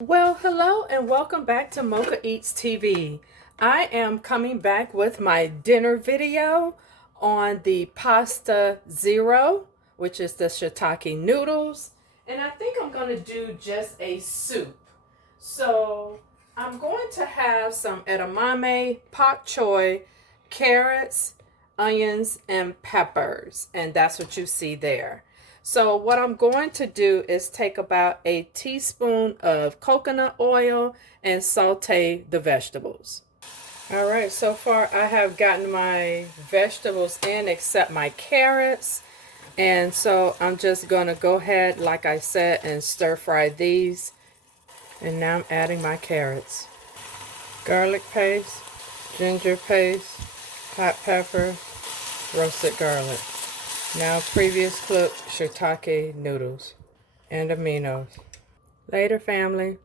Well, hello and welcome back to Mochaeatstv. I am coming back with my dinner video on the pasta zero, which is the shiitake noodles. And I think I'm going to do just a soup. So I'm going to have some edamame, pak choy, carrots, onions, and peppers. And that's what you see there. So what I'm going to do is take about a teaspoon of coconut oil and saute the vegetables. All right, so far I have gotten my vegetables in except my carrots. And so I'm just going to go ahead, like I said, and stir fry these. And now I'm adding my carrots. Garlic paste, ginger paste, hot pepper, roasted garlic. Now previous cooked shiitake noodles and aminos. Later, family.